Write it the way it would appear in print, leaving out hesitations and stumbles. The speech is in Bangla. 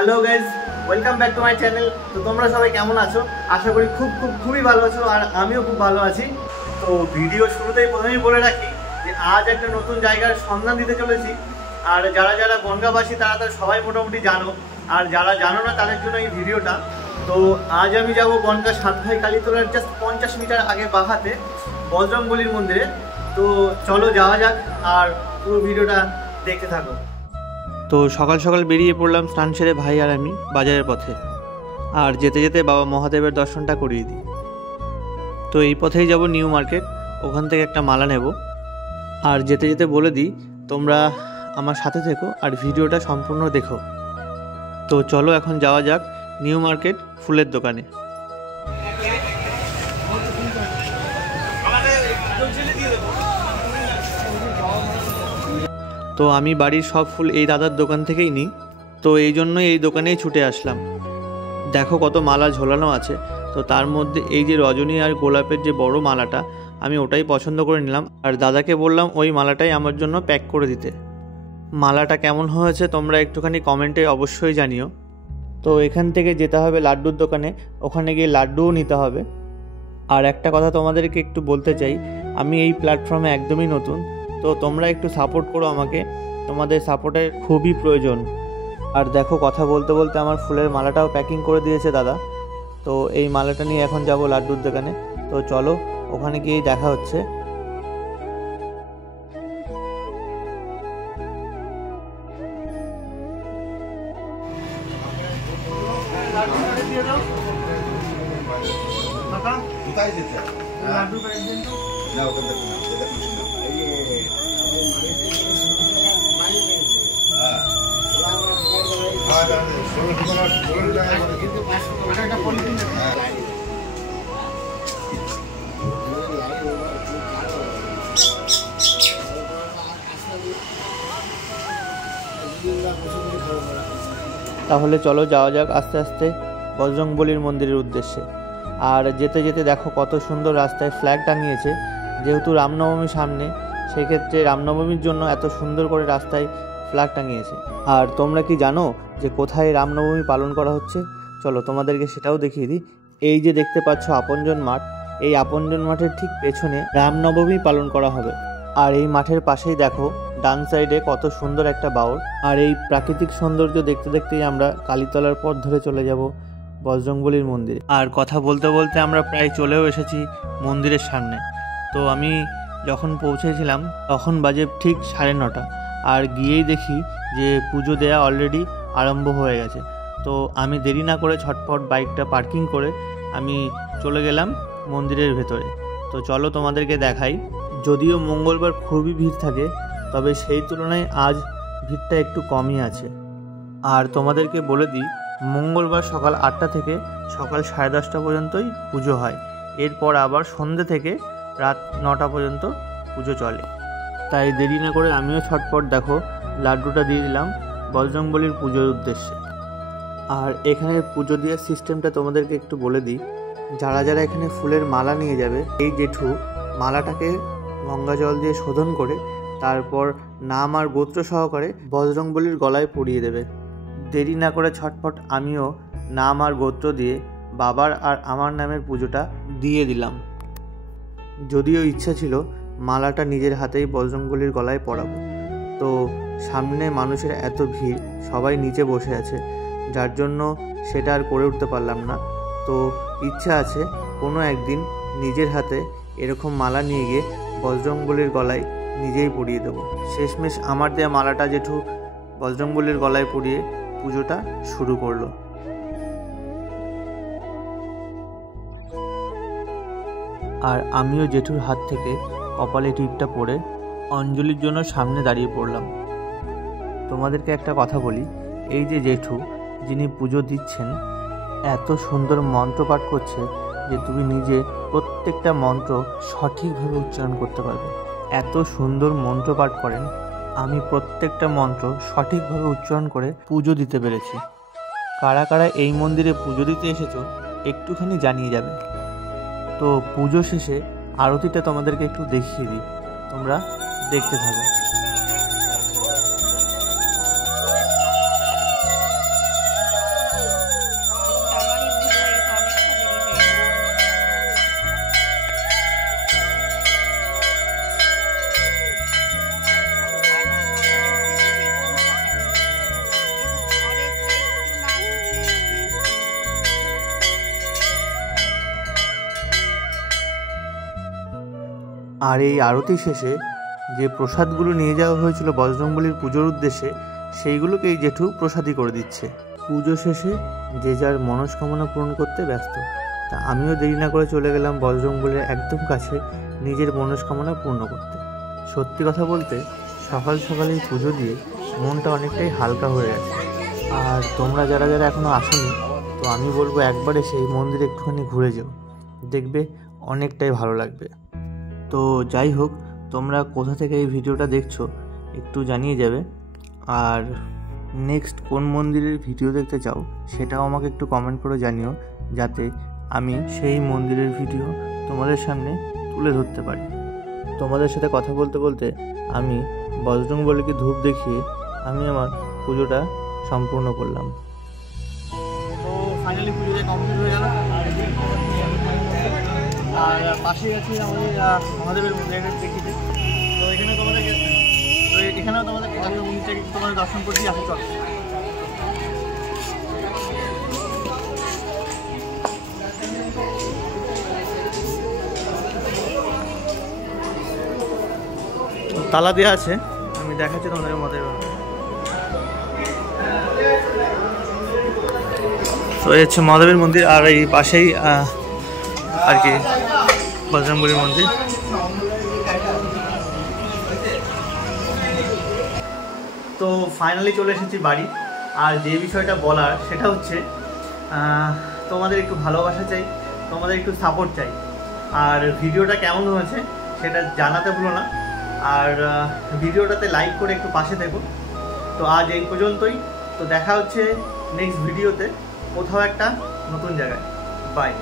Hello guys, welcome back to my channel. তো তোমরা সবাই কেমন আছো? আশা করি খুবই ভালো আছো, আর আমিও খুব ভালো আছি। তো ভিডিও শুরুতেই প্রথমেই বলে রাখি যে আজ একটা নতুন জায়গার সন্ধান দিতে চলেছি। আর যারা বনগাঁবাসী তারা সবাই মোটামুটি জানো, আর যারা জানো না তাদের জন্য এই ভিডিওটা। তো আজ আমি যাব বনগাঁ সাতভাই কালীতলার জাস্ট 50 মিটার আগে বাহাতে বজরংবলীর মন্দিরে। তো চলো যাওয়া যাক, আর পুরো ভিডিওটা দেখতে থাকো। তো সকাল সকাল বেরিয়ে পড়লাম স্নান সেরে ভাই আর আমি বাজারের পথে, আর যেতে যেতে বাবা মহাদেবের দর্শনটা করিয়ে দিই। তো এই পথেই যাব নিউ মার্কেট, ওখান থেকে একটা মালা নেব। আর যেতে যেতে বলে দিই তোমরা আমার সাথে থেকো আর ভিডিওটা সম্পূর্ণ দেখো। তো চলো এখন যাওয়া যাক নিউ মার্কেট ফুলের দোকানে। তো আমি বাড়ির সব ফুল এই দাদার দোকান থেকেই নিই, তো এই জন্যই এই দোকানেই ছুটে আসলাম। দেখো কত মালা ঝোলানো আছে। তো তার মধ্যে এই যে রজনী আর গোলাপের যে বড় মালাটা, আমি ওটাই পছন্দ করে নিলাম। আর দাদাকে বললাম ওই মালাটাই আমার জন্য প্যাক করে দিতে। মালাটা কেমন হয়েছে তোমরা একটুখানি কমেন্টে অবশ্যই জানিও। তো এখান থেকে যেতে হবে লাড্ডুর দোকানে, ওখানে গিয়ে লাড্ডুও নিতে হবে। আর একটা কথা তোমাদেরকে একটু বলতে চাই, আমি এই প্ল্যাটফর্মে একদমই নতুন, তো তোমরা একটু সাপোর্ট করো আমাকে, তোমাদের সাপোর্টের খুবই প্রয়োজন। আর দেখো কথা বলতে বলতে আমার ফুলের মালাটাও প্যাকিং করে দিয়েছে দাদা। তো এই মালাটা নিয়ে এখন যাব লাড্ডুর দোকানে। তো চলো ওখানে গিয়েই দেখা হচ্ছে। তাহলে চলো যাওয়া যাক আস্তে আস্তে বজরংবলীর মন্দিরের উদ্দেশ্যে। আর যেতে যেতে দেখো কত সুন্দর রাস্তায় ফ্ল্যাগ টাঙিয়েছে। যেহেতু রামনবমী সামনে, সেক্ষেত্রে রামনবমীর জন্য এত সুন্দর করে রাস্তায় ফ্ল্যাগ টাঙিয়েছে। আর তোমরা কি জানো যে কোথায় রামনবমী পালন করা হচ্ছে? চলো তোমাদেরকে সেটাও দেখিয়ে দিই। এই যে দেখতে পাচ্ছ আপনজন মাঠ, এই আপনজন মাঠের ঠিক পেছনে রামনবমী পালন করা হবে। আর এই মাঠের পাশেই দেখো ডান সাইডে কত সুন্দর একটা বাউর। আর এই প্রাকৃতিক সৌন্দর্য দেখতে দেখতেই আমরা কালীতলার পথ ধরে চলে যাব বজরংবলীর মন্দিরে। আর কথা বলতে বলতে আমরা প্রায় চলেও এসেছি মন্দিরের সামনে। তো আমি যখন পৌঁছেছিলাম তখন বাজে ঠিক 9:30, আর গিয়েই দেখি যে পুজো দেয়া অলরেডি আরম্ভ হয়ে গেছে। তো আমি দেরি না করে ঝটপট বাইকটা পার্কিং করে আমি চলে গেলাম মন্দিরের ভেতরে। তো চলো তোমাদেরকে দেখাই। যদিও মঙ্গলবার খুবই ভিড় থাকে, তবে সেই তুলনায় আজ ভিড়টা একটু কমই আছে। আর তোমাদেরকে বলে দিই, মঙ্গলবার সকাল 8টা থেকে সকাল 10:30 পর্যন্তই পুজো হয়। এরপর আবার সন্ধ্যে থেকে রাত 9টা পর্যন্ত পুজো চলে। তাই দেরি না করে আমিও ছটপট দেখো লাড্ডুটা দিয়ে দিলাম বজরংবলীর পুজোর উদ্দেশ্যে। আর এখানের পুজো দেওয়ার সিস্টেমটা তোমাদেরকে একটু বলে দিই। যারা এখানে ফুলের মালা নিয়ে যাবে, এই জেঠু মালাটাকে গঙ্গা জল দিয়ে শোধন করে তারপর নাম আর গোত্র সহকারে বজরংবলীর গলায় পরিয়ে দেবে। দেরি না করে ছটপট আমিও নাম আর গোত্র দিয়ে বাবার আর আমার নামের পুজোটা দিয়ে দিলাম। যদিও ইচ্ছা ছিল মালাটা নিজের হাতেই বজরংবলীর গলায় পরাবো, তো সামনে মানুষের এত ভিড়, সবাই নিচে বসে আছে, যার জন্য সেটা আর করে উঠতে পারলাম না। তো ইচ্ছা আছে কোনো একদিন নিজের হাতে এরকম মালা নিয়ে গিয়ে বজরংবলীর গলায় নিজেই পরিয়ে দেবো। শেষমেশ আমার দেয়া মালাটা জেঠু বজরংবলীর গলায় পরিয়ে পুজোটা শুরু করলো। আর আমিও জেঠুর হাত থেকে কপালে টিপটা পরে অঞ্জলির জন্য সামনে দাঁড়িয়ে পড়লাম। তোমাদেরকে একটা কথা বলি, এই যে জেঠু যিনি পুজো দিচ্ছেন এত সুন্দর মন্ত্র পাঠ করছে যে তুমি নিজে প্রত্যেকটা মন্ত্র সঠিকভাবে উচ্চারণ করতে পারবে। এত সুন্দর মন্ত্র পাঠ করেন, আমি প্রত্যেকটা মন্ত্র সঠিকভাবে উচ্চারণ করে পুজো দিতে পেরেছি। কারা কারা এই মন্দিরে পুজো দিতে এসেছো একটুখানি জানিয়ে যাবে। তো পুজো শেষে আরতিটা তোমাদেরকে একটু দেখিয়ে দিই, তোমরা দেখতে থাকো। আর এই আরতি শেষে যে প্রসাদগুলো নিয়ে যাওয়া হয়েছিল বজরংবলীর পুজোর উদ্দেশ্যে, সেইগুলোকেই জেঠু প্রসাদই করে দিচ্ছে। পুজো শেষে যে যার মনস্কামনা পূরণ করতে ব্যস্ত। তা আমিও দেরি না করে চলে গেলাম বজরংবলীর একদম কাছে নিজের মনস্কামনা পূর্ণ করতে। সত্যি কথা বলতে সকাল সকালেই পুজো দিয়ে মনটা অনেকটাই হালকা হয়ে গেছে। আর তোমরা যারা যারা এখনও আসোনি, তো আমি বলবো একবারে সেই মন্দিরে একটুখানি ঘুরে যাও, দেখবে অনেকটাই ভালো লাগবে। তো যাই হোক, তোমরা কোথা থেকে এই ভিডিওটা দেখছো একটু জানিয়ে যাবে। আর নেক্সট কোন মন্দিরের ভিডিও দেখতে চাও সেটাও আমাকে একটু কমেন্ট করে জানিও, যাতে আমি সেই মন্দিরের ভিডিও তোমাদের সামনে তুলে ধরতে পারি। তোমাদের সাথে কথা বলতে বলতে আমি বজরংবলীকে ধূপ দেখিয়ে আমি আমার পুজোটা সম্পূর্ণ করলাম। তো ফাইনালি পুজোটা কমপ্লিট হয়ে গেল। আর পাশেই আছে আমাদের মহাদেবের মন্দির দেখিতে। তো এখানেও তোমাদেরকে মহাদেবের মন্দিরটাকে তোমাদের দর্শন করতেই আসে। চলো। তালা দেওয়া আছে, আমি দেখাচ্ছি তোমাদের মহাদেবের মন্দির। তো এই হচ্ছে মহাদেবের মন্দির, আর এই পাশেই আর কি বজরংবলীর মন্দির। তো ফাইনালি চলে এসেছি বাড়ি। আর যে বিষয়টা বলার সেটা হচ্ছে তোমাদের একটু ভালোবাসা চাই, তোমাদের একটু সাপোর্ট চাই। আর ভিডিওটা কেমন হয়েছে সেটা জানাতে ভুলো না। আর ভিডিওটাতে লাইক করে একটু পাশে থেকো। তো আজ এই পর্যন্তই। তো দেখা হচ্ছে নেক্সট ভিডিওতে কোথাও একটা নতুন জায়গায়। বাই।